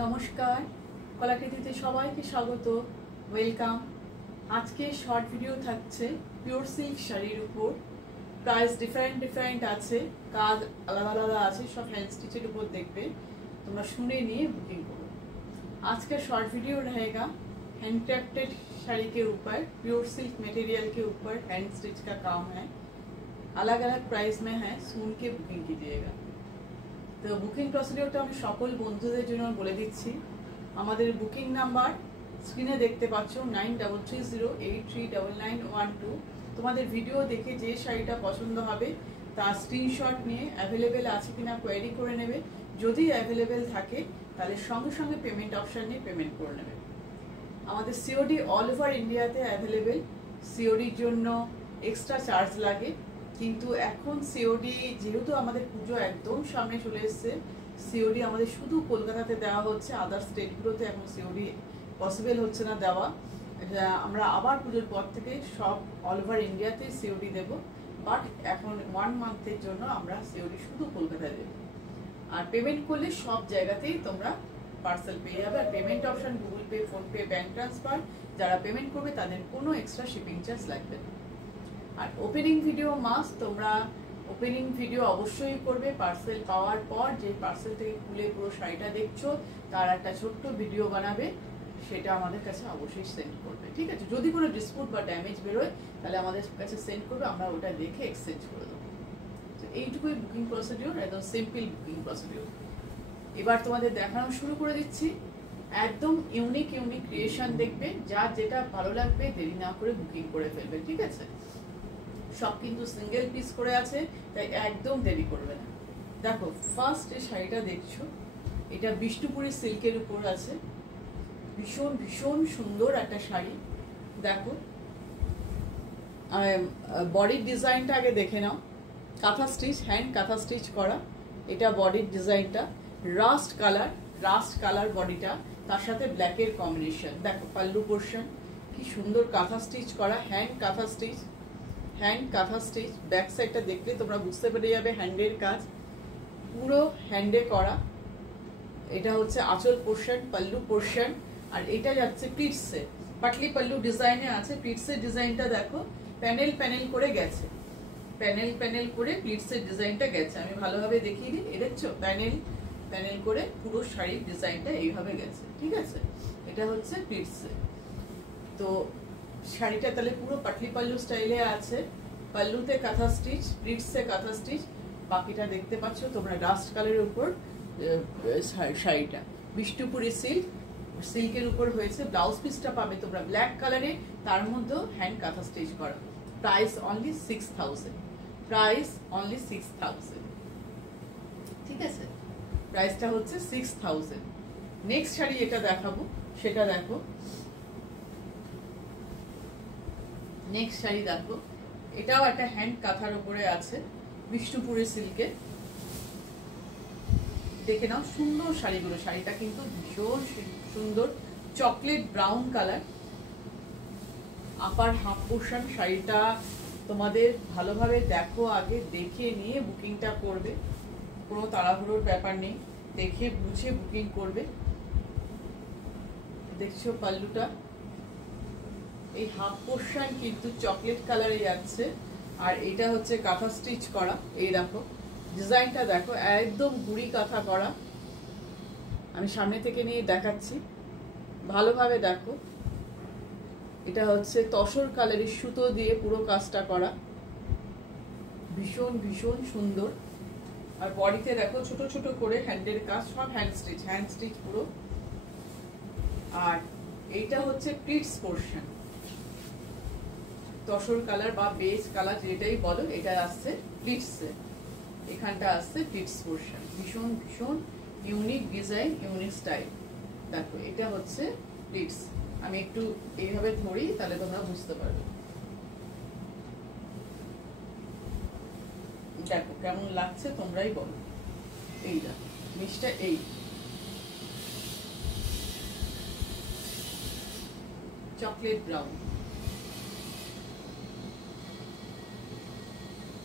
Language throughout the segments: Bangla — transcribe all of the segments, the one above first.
নমস্কার, কলাকৃতিতে সবাইকে স্বাগত, ওয়েলকাম। আজকে শর্ট ভিডিও থাকছে পিওর সিল্ক শাড়ির উপর। প্রাইস ডিফারেন্ট আছে, কাজ আলাদা আলাদা আছে, সব হ্যান্ড স্টিচের উপর দেখবে। তোমরা শুনে নিয়ে बुकिंग करो। आज का शॉर्ट वीडियो रहेगा हैंड क्राफ्टेड साड़ी के ऊपर, प्योर सिल्क मटेरियल के ऊपर हैंड स्टिच का काम है। अलग अलग प्राइस में है, सुन के बुकिंग कीजिएगा। তো বুকিং প্রসিডিওরটা আমি সকল বন্ধুদের জন্য বলে দিচ্ছি। আমাদের বুকিং নাম্বার স্ক্রিনে দেখতে পাচ্ছ 9330839912। তোমাদের ভিডিও দেখে যে শাড়িটা পছন্দ হবে তার স্ক্রিনশট নিয়ে অ্যাভেলেবেল আছে কিনা কোয়েরি করে নেবে। যদি অ্যাভেলেবেল থাকে তাহলে সঙ্গে সঙ্গে পেমেন্ট অপশান নিয়ে পেমেন্ট করে নেবে। আমাদের সিওডি অল ওভার ইন্ডিয়াতে অ্যাভেলেবেল। সিওডির জন্য এক্সট্রা চার্জ লাগে, কিন্তু এখন সিওডি যেহেতু আমাদের পুজো একদম সামনে চলে এসছে, সিওডি আমাদের শুধু কলকাতাতে দেওয়া হচ্ছে, আদার স্টেটগুলোতে এখন সিওডি পসিবল হচ্ছে না দেওয়া। আমরা আবার পুজোর পর থেকে সব অল ওভার ইন্ডিয়াতে সিওডি দেব, বাট এখন 1 মান্থের জন্য আমরা সিওডি শুধু কলকাতায় দেব। আর পেমেন্ট করলে সব জায়গাতেই তোমরা পার্সেল পেয়ে যাবে। আর payment option Google Pay, PhonePe, bank transfer. যারা পেমেন্ট করবে তাদের কোনো এক্সট্রা শিপিং চার্জ লাগবে না। আর ওপেনিং ভিডিও মাস্ট, তোমরা ওপেনিং ভিডিও অবশ্যই করবে। পার্সেল পাওয়ার পর যে পার্সেল থেকে খুলে পুরো শাড়িটা দেখছো তার একটা ছোট্ট ভিডিও বানাবে, সেটা আমাদের কাছে অবশ্যই সেন্ড করবে, ঠিক আছে? যদি কোনো ডিসপুট বা ড্যামেজ বেরোয় তাহলে আমাদের কাছে সেন্ড করবে, আমরা ওটা দেখে এক্সচেঞ্জ করে দেবো। তো এইটুকুই বুকিং প্রসিডিওর, একদম সিম্পল বুকিং প্রসিডিওর। এবার তোমাদের দেখানো শুরু করে দিচ্ছি। একদম ইউনিক ক্রিয়েশন দেখবে, যার যেটা ভালো লাগবে দেরি না করে বুকিং করে ফেলবে, ঠিক আছে? সব কিন্তু সিঙ্গেল পিস করে আছে, তাই একদম দেরি করবে না। দেখো, ফার্স্ট এই শাড়িটা দেখছো, এটা বিষ্ণুপুরি সিল্কের উপর আছে। ভীষণ সুন্দর একটা শাড়ি। দেখো, বডির ডিজাইনটা আগে দেখে নাও। কাঁথা স্টিচ, হ্যান্ড কাঁথা স্টিচ করা। এটা বডির ডিজাইনটা, রাস্ট কালার বডিটা, তার সাথে ব্ল্যাকের কম্বিনেশন। দেখো পাল্লু পোর্শন কি সুন্দর কাঁথা স্টিচ করা, হ্যান্ড কাঁথা স্টিচ। ব্যাক সাইডটা দেখলে তোমরা বুঝতে পেরে যাবে হ্যান্ডের কাজ, পুরো হ্যান্ডে করা। এটা হচ্ছে আঁচল পোর্শন, পাল্লু পোর্শন। আর এটা যাচ্ছে প্লিটসে, পাটলি পাল্লু ডিজাইনে আছে। প্লিটসের ডিজাইনটা দেখো, প্যানেল করে গেছে, প্যানেল করে প্লিটসের ডিজাইনটা গেছে। আমি ভালোভাবে দেখিয়ে দিই, এটা দেখছো প্যানেল করে পুরো শাড়ির ডিজাইনটা এইভাবে গেছে, ঠিক আছে? এটা হচ্ছে প্লিটসে। তো শাড়িটা তাহলে পুরো পাটলি পাল্লু স্টাইলে আছে, পাল্লুতে কাঁথা স্টিচ, প্লিটসে কাঁথা স্টিচ। বাকিটা দেখতে পাচ্ছ তোমরা রাস্ট কালারের উপর শাড়িটা বিষ্ণুপুরি সিল্কের উপর হয়েছে। ব্লাউজ পিসটা পাবে তোমরা ব্ল্যাক কালারে, তার মধ্যে হ্যান্ড কাঁথা স্টিচ করা। প্রাইস অনলি 6000, ঠিক আছে? প্রাইসটা হচ্ছে 6000। নেক্সট শাড়ি এটা দেখাবো, সেটা দেখো। নেক্সট শাড়ি দেখো, এটাও একটা হ্যান্ড কাঁথার উপরে আছে, বিষ্ণুপুরি সিল্কে। দেখে নাও সুন্দর শাড়িগুলো। শাড়িটা কিন্তু ভীষণ সুন্দর, চকলেট ব্রাউন কালার, আপার হাফ পোর্শন। শাড়িটা তোমাদের ভালোভাবে দেখো, আগে দেখে নিয়ে বুকিংটা করবে, কোনো তাড়াহুড়োর ব্যাপার নেই, দেখে বুঝে বুকিং করবে। দেখছো পাল্লুটা, এই হাফ পোর্শন কিন্তু চকলেট কালারে যাচ্ছে। আর এটা হচ্ছে কাঁথা স্টিচ করা। এই দেখো ডিজাইনটা দেখো, একদম গুড়ি কাঁথা করা। আমি সামনে থেকে নিয়ে দেখাচ্ছি, ভালোভাবে দেখো। এটা হচ্ছে তসর কালারের সুতো দিয়ে পুরো কাজটা করা, ভীষণ সুন্দর। আর বডিতে দেখো ছোট করে হ্যান্ডের কাজ, সব হ্যান্ড স্টিচ পুরো। আর এইটা হচ্ছে প্লিটস পোর্শন, তসর কালার বা বেজ কালার যেটাই বলো, এটা আসছে প্লিটসে। এখানটা আসছে প্লিটস পোর্শন। ভীষণ ইউনিক ডিজাইন, ইউনিক স্টাইল। দেখো এটা হচ্ছে প্লিটস। আমি একটু এইভাবে ধরি, তাহলে তোমরা বুঝতে পারবে। দেখো কেমন লাগছে তোমরাই বলো। এই দেখো জিনিসটা, এই চকলেট ব্রাউন,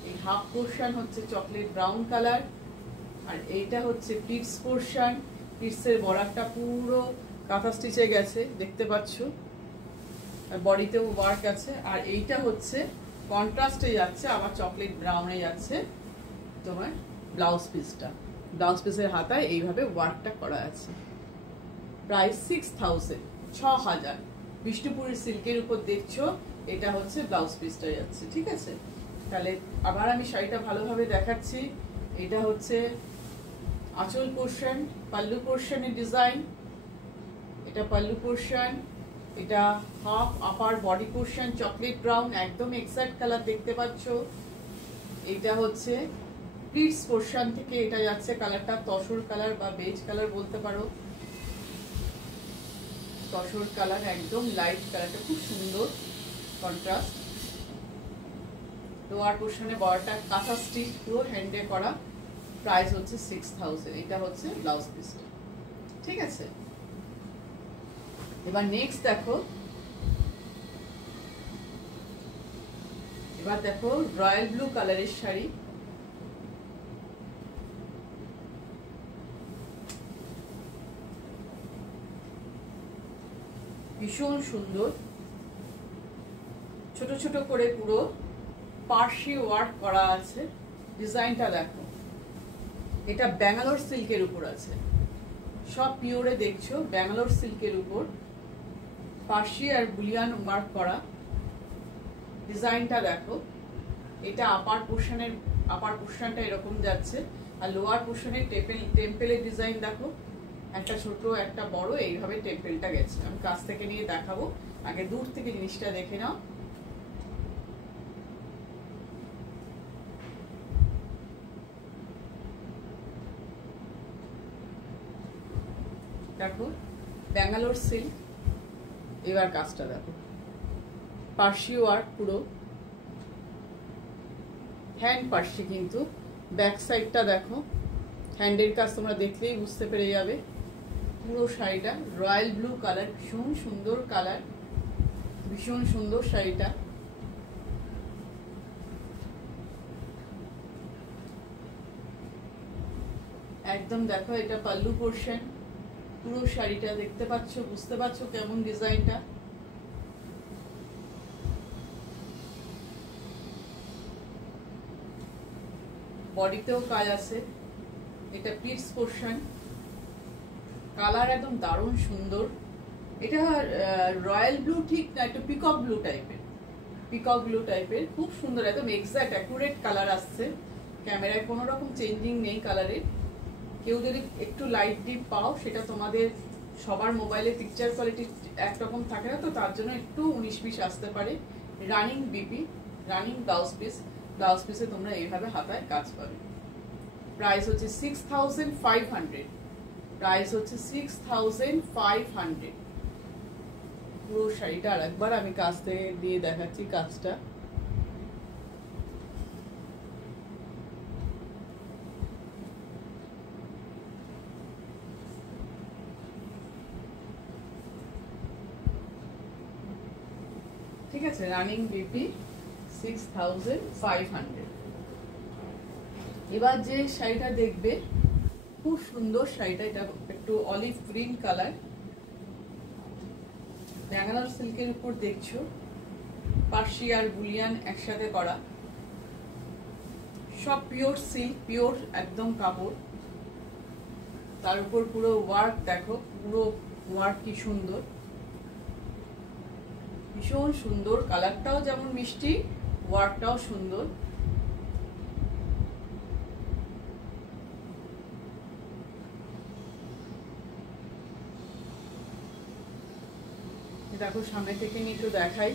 এই হাফ পোর্শন হচ্ছে চকলেট ব্রাউন কালার। আর এইটা হচ্ছে প্লিটস পোর্শন, পিসের বর্ডারটা পুরো কাঁথা স্টিচে গেছে, দেখতে পাচ্ছ, আর বডিতেও ওয়ার্ক আছে। আর এইটা হচ্ছে কন্ট্রাস্টে যাচ্ছে, আবার চকলেট ব্রাউনে যাচ্ছে তোমার ব্লাউজ পিসটা। ব্লাউজ পিসের হাতায় এইভাবে ওয়ার্কটা করা আছে। প্রাইস 6000, 6000। বিষ্ণুপুরের সিল্কের উপর দেখছো, এটা হচ্ছে ব্লাউজ পিসটা যাচ্ছে, ঠিক আছে। তাহলে আবার আমি শাড়িটা ভালোভাবে দেখাচ্ছি। এটা হচ্ছে আঁচল পোর্শন, পাল্লু পোর্শনের ডিজাইন, এটা পাল্লু পোর্শন, এটা হাফ আপার বডি পোর্শন চকলেট ব্রাউন, একদম এক্সাক্ট কালার দেখতে পাচ্ছ। এটা হচ্ছে প্লিটস পোর্শন থেকে এটা যাচ্ছে কালারটা তসর কালার বা বেজ কালার বলতে পারো, তসর কালার, একদম লাইট কালারটা, খুব সুন্দর কন্ট্রাস্ট। লোয়ার পোর্শনে বড়টা কাঁথা স্টিচ পুরো হ্যান্ডে করা। প্রাইস হচ্ছে 6000। এটা হচ্ছে ব্লাউজ পিসটা, ঠিক আছে। এবার নেক্সট দেখো, এবার দেখো রয়্যাল ব্লু কালারের শাড়ি। ভীষণ সুন্দর, ছোট ছোট করে পুরো পার্সি ওয়ার্ক করা আছে। ডিজাইনটা দেখো, এটা ব্যাঙ্গালোর সিল্কের উপর আছে, সব পিওরে দেখছো, ব্যাঙ্গালোর সিল্কের উপর পার্সি আর বুলিয়ান ওয়ার্ক করা। ডিজাইনটা দেখো, এটা আপার পোর্শনটা এরকম যাচ্ছে, আর লোয়ার পোর্শনের টেম্পেলের ডিজাইন দেখো, একটা ছোট একটা বড়, এইভাবে টেম্পেলটা গেছে। আমি কাছ থেকে নিয়ে দেখাবো, আগে দূর থেকে জিনিসটা দেখে নাও। দেখো ব্যাঙ্গালোর সিল্ক। এবার কাজটা দেখো, পার্সি ওয়ার্ক পুরো হ্যান্ড পার্সি, কিন্তু ব্যাক সাইডটা দেখো, হ্যান্ডের কাজ তোমরা দেখলেই বুঝতে পেরে যাবে। পুরো শাড়িটা রয়্যাল ব্লু কালার, ভীষণ সুন্দর কালার, ভীষণ সুন্দর শাড়িটা। একদম দেখো, এটা পাল্লু পোর্শন, পুরো শাড়িটা দেখতে পাচ্ছ, বুঝতে পারছো কেমন ডিজাইনটা। বডিতেও কাজ আছে, এটা প্লিটস পোর্শন, কালার একদম দারুণ সুন্দর। এটা রয়্যাল ব্লু ঠিক না, একটু পিকক ব্লু টাইপের, পিকক ব্লু টাইপের, খুব সুন্দর, একদম এক্সাক্ট অ্যাকুরেট কালার আসছে। ক্যামেরায় কোনো রকম চেঞ্জিং নেই কালারের। কেউ যদি একটু লাইট ডিপ পাও, সেটা তোমাদের সবার মোবাইলে পিকচার কোয়ালিটি একরকম থাকে না, তো তার জন্য একটু 19-20 আসতে পারে। Running BP, running blouse piece, blouse পিসে তোমরা এইভাবে হাতায় কাজ পাবে। প্রাইস হচ্ছে 6500, প্রাইস হচ্ছে 6500। পুরো শাড়িটা আর একবার আমি কাছ থেকে দিয়ে দেখাচ্ছি কাজটা। ঠিক আছে, রানিং বিপি 6500। এবার যে শাড়িটা দেখবে, খুব সুন্দর শাড়িটা, এটা একটু অলিভ গ্রিন কালার, ব্যাঙ্গালোর সিল্কের উপর দেখছো, পার্সি আর বুলিয়ান একসাথে করা, সব পিওর সিল্ক, পিওর একদম কাপড়। তার উপর পুরো ওয়ার্ক দেখো, পুরো ওয়ার্ক কি সুন্দর, ভীষণ সুন্দর। কালারটাও যেমন মিষ্টি, ওয়ার্কটাও সুন্দর। দেখো সামনে থেকে নিয়ে একটু দেখাই।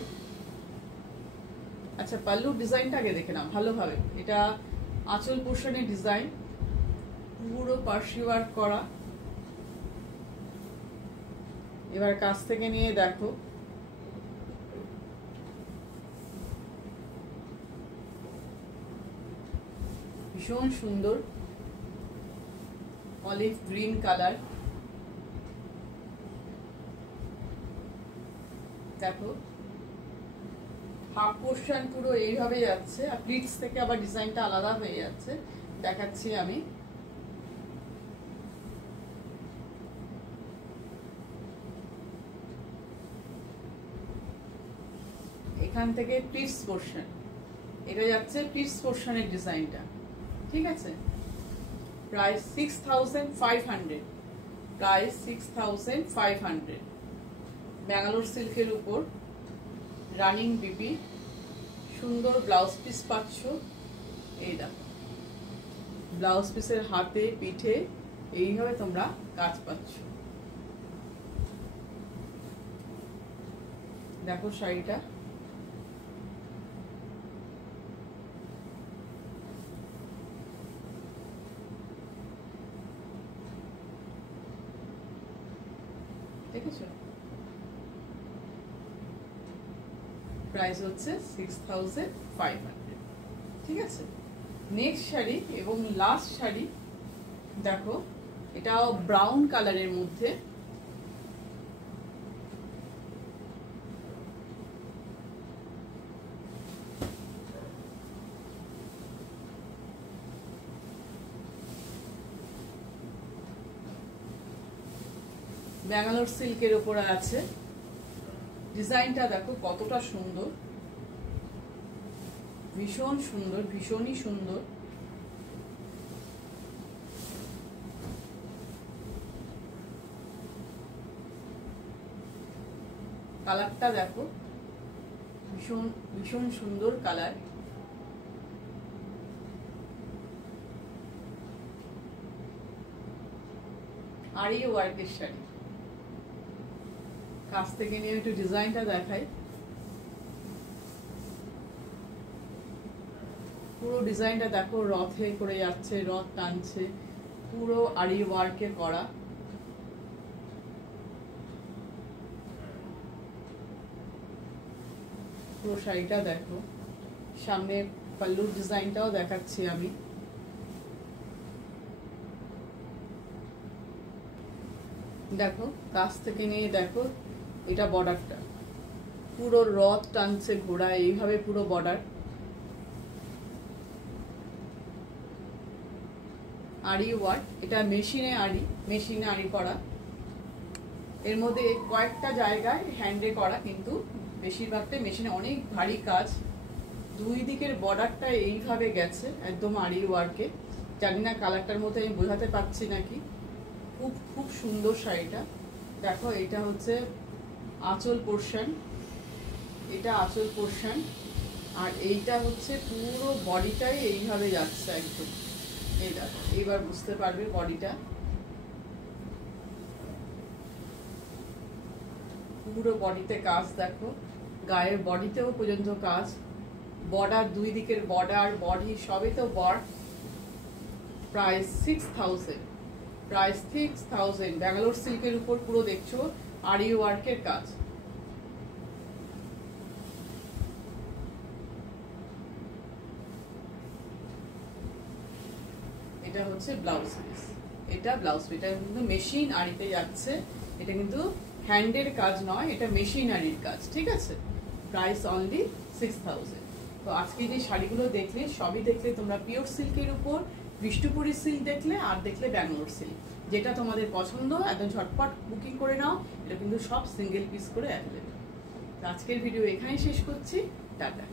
আচ্ছা, পাল্লুর ডিজাইনটা আগে দেখে নাও ভালোভাবে। এটা আঁচল পোর্শনের ডিজাইন, পুরো পার্সি ওয়ার্ক করা। এবার কাছ থেকে নিয়ে দেখো, ভীষণ সুন্দর অলিভ গ্রিন কালার। দেখো হাফ পোর্শন পুরো এইভাবে যাচ্ছে, আর প্লিটস থেকে আবার ডিজাইনটা আলাদা হয়ে যাচ্ছে, দেখাচ্ছি আমি। এখান থেকে প্লিটস পোর্শন, এটা যাচ্ছে প্লিটস পোর্শনের ডিজাইনটা, ঠিক আছে। Price 6500, price 6500। ব্যাঙ্গালোর সিল্কের উপর রানিং বিপি, সুন্দর ব্লাউজ পিস পাচ্ছ। এই দেখো ব্লাউজ পিসের হাতে পিঠে এইভাবে তোমরা কাজ পাচ্ছ। দেখো শাড়িটা, দেখেছো? প্রাইস হচ্ছে 6500, ঠিক আছে। নেক্সট শাড়ি এবং লাস্ট শাড়ি দেখো, এটাও ব্রাউন কালারের মধ্যে, ব্যাঙ্গালোর সিল্কের উপর আছে। ডিজাইনটা দেখো কতটা সুন্দর, ভীষণ সুন্দর, ভীষণই সুন্দর। কালারটা দেখো, ভীষণ ভীষণ সুন্দর কালার। আর এই ওয়ার্কের শাড়ি, কাছ থেকে নিয়ে একটু ডিজাইনটা দেখাই। পুরো ডিজাইনটা দেখো, রথে করে যাচ্ছে, রথ টানছে, পুরো আরি ওয়ার্কে করা। পুরো শাড়িটা দেখো, সামনে পাল্লুর ডিজাইনটাও দেখাচ্ছি আমি। দেখো কাছ থেকে নিয়ে দেখো, এটা বর্ডারটা পুরো রথ টানছে ঘোড়া, এইভাবে পুরো বর্ডার। আরি ওয়ার্ক, এটা মেশিনে আরি করা। এর মধ্যে কয়েকটা জায়গায় হ্যান্ডে করা, কিন্তু বেশিরভাগটাই মেশিনে। অনেক ভারী কাজ, দুই দিকের বর্ডারটা এইভাবে গেছে একদম আরি ওয়ার্কে। জানি না কালারটার মধ্যে আমি বোঝাতে পারছি নাকি। খুব খুব সুন্দর শাড়িটা। দেখো এটা হচ্ছে আঁচল পোর্শন, এটা আঁচল পোর্শন, আর এইটা হচ্ছে পুরো বডিটাই এইভাবে যাচ্ছে একদম। এই দেখো, এইবার বুঝতে পারবে বডিটা, পুরো বডিতে কাজ দেখো, গায়ের বডিতেও পর্যন্ত কাজ। বর্ডার, দুই দিকের বর্ডার, বডি সবই তো বর্ড। Price 6000, price 6000। ব্যাঙ্গালোর সিল্কের উপর পুরো দেখছো আরি ওয়ার্কের কাজ। এটা হচ্ছে ব্লাউজ পিস, এটা ব্লাউজ পিস। এটা কিন্তু মেশিন আরিতে যাচ্ছে, এটা কিন্তু হ্যান্ডের কাজ নয়, এটা মেশিন আরির কাজ, ঠিক আছে। Price only 6000। তো আজকে যে শাড়িগুলো দেখলে, সবই দেখলে তোমরা পিওর সিল্কের উপর, বিষ্ণুপুরি সিল্ক দেখলে, আর দেখলে ব্যাঙ্গালোর সিল্ক। যেটা তোমাদের পছন্দ একদম ঝটপট বুকিং করে নাও। এটা কিন্তু সব সিঙ্গেল পিস করে অ্যাভেলেবেল। তো আজকের ভিডিও এখানেই শেষ করছি, টাটা।